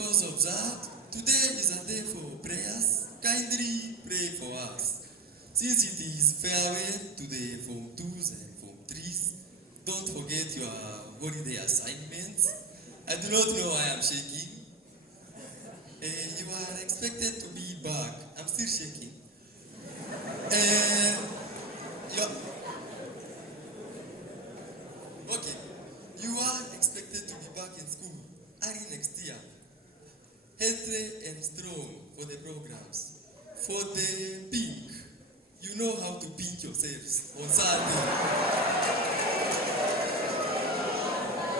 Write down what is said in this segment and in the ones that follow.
because of that, today is a day for prayers. Kindly pray for us. Since it is farewell to the Form 2s and Form 3s, don't forget your holiday assignments. I do not know why I'm shaking. You are expected to be back. I'm still shaking. Okay. You are expected to be back in school early next year. Healthy and strong for the programs. For the pink, you know how to pink yourselves on Sunday.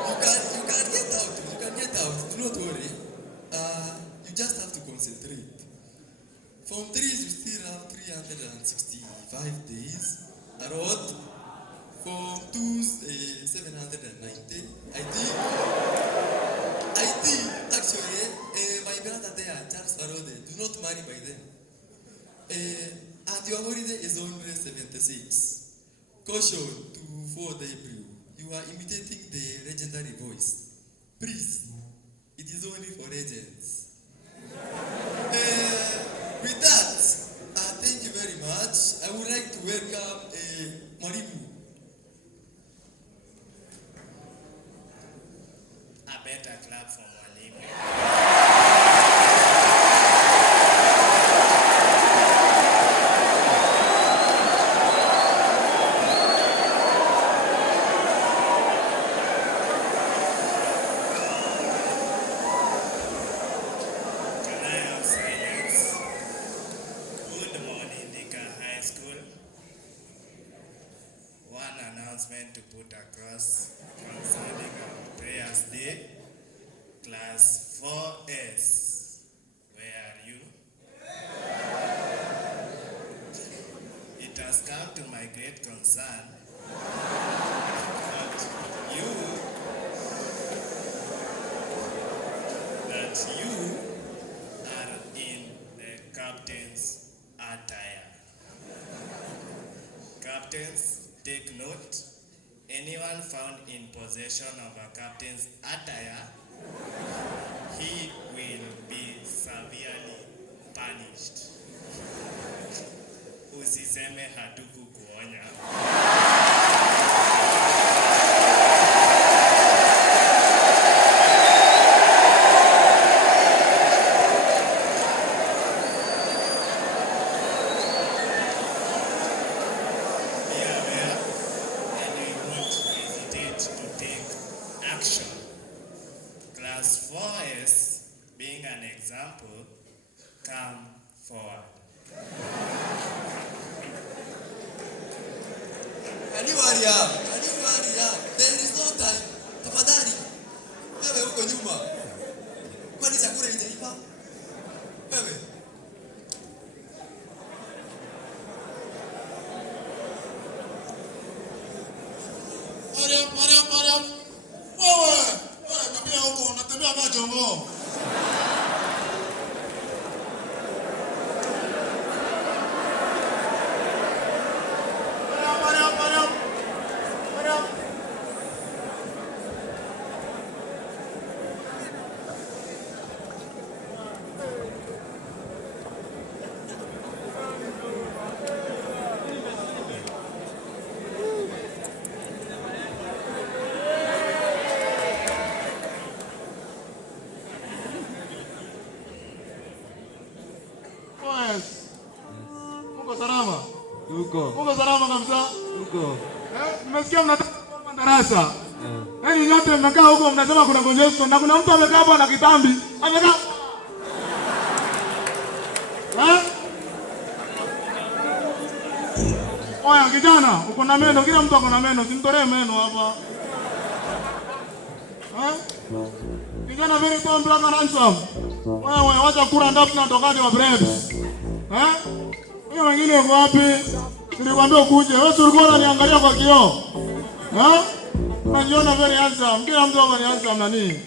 You can get out. You can get out. Do not worry. You just have to concentrate. Form 3s, you still have 365 days. A lot. Form 2s, 790. I think, actually, my brother there, Charles Farode, do not marry by then. And your holiday is only 76. Caution to 4th April. You are imitating the legendary voice. Please, it is only for legends. With that, thank you very much. I would like to welcome Mwalimu. A better clap for Mwalimu. To put across concerning our prayers day. Class 4S, where are you? It has come to my great concern that you are in the captain's attire. Captains, take note. Anyone found in possession of a captain's attire, he will be severely punished. Usiseme hatukukuonya. Class 4S, being an example, come forward. Anyone here? There is no time. Tafadhali. Wewe uko nyuma. Kwani chakula haijaiva? Wewe. Mariam. Wewe, tabia huko unatembea na jongo. Mariam. Uko salama kabisa? Uko. Nimesikia mnataka kuomba darasa. Yaani nyote mnakaa huko mnasema kuna congestion na kuna mtu amekaa hapo na kitambi. Amekaa. Oya kijana, uko na meno, kila mtu ako na meno, simtolee meno hapa. Kijana very tall, black and handsome. Wewe wacha kula ndafu na tokadi wa bread. Wewe wengine uko wapi? Nilikwambia ukuje. Wewe ulikuwa unaniangalia kwa kioo. Unajiona very handsome. Kila mtu hapa ni handsome nani?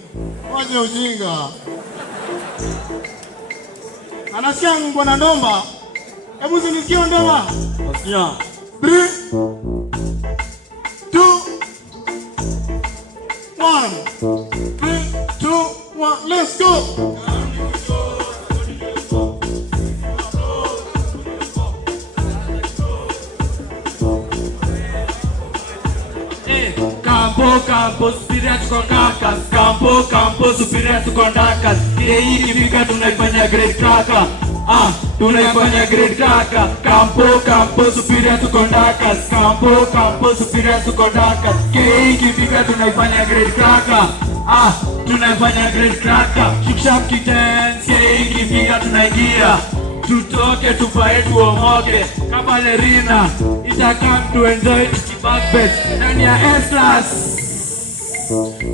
Waje ujinga. Anasikia bwana Ndomba. Hebu sinisikie Ndomba. Nasikia. 3 2 1 3 2 1 let's go. campus, superior tuko ndakas. Campo, superior tuko ndakas. Ile hii ikifika tunaifanya grade cracker. Tunaifanya grade cracker. Campo, superior tuko ndakas. Campo, superior tuko ndakas. Ile hii ikifika tunaifanya grade cracker. Tunaifanya grade cracker. Shukshak kitens, ile hii ikifika tunaingia. Tutoke tupae tuomoke kama lerina. Itakam to enjoy backbench ndani ya S-class.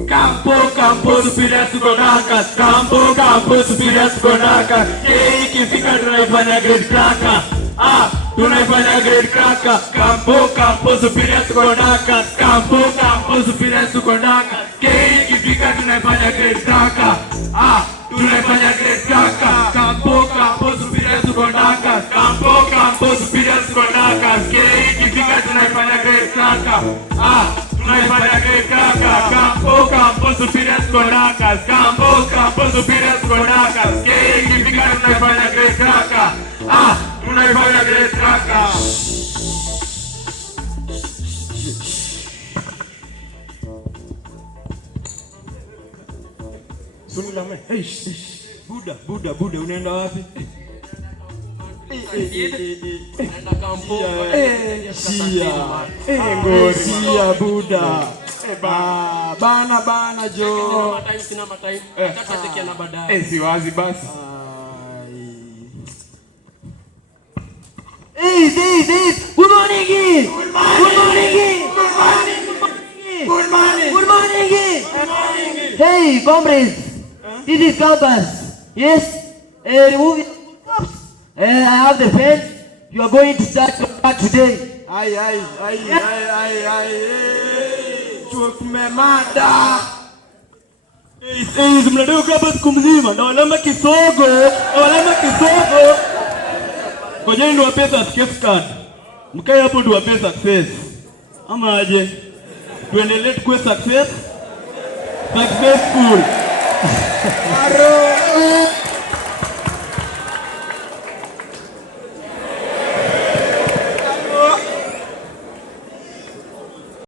Campo, superior tuko ndakas. Campo, superior tuko ndakas. Hii ikifika tunaifanya grade cracker. Tunaifanya grade cracker. Campo, superior tuko ndakas. Campo, superior tuko ndakas. Hii ikifika tunaifanya grade cracker. Tunaifanya grade cracker. Campo, superior tuko ndakas. Campo, superior tuko ndakas. Hii ikifika tunaifanya grade cracker. Tunaifanya grade cracker. Campo, superior tuko ndakas. Campo, superior tuko ndakas. Hii ikifika tunaifanya grade cracker. Tunaifanya grade cracker. Sunila me. Hey, Buda, unaenda wapi? Naenda kampo. Shia Buda. Bana jo. Sina matai. Tutatekia na baadaye. Si wazi basi. This. Good morning. Hey, comrades. This is campus. Yes. Remove it. I have the pen. You are going to start today. Ai. Tumemada. Mnadai kwa siku mzima na walama kisogo. Ngojeni ndo wape success card. Mkae hapo ndo wape success. Ama aje? Tuendelee tukue successful.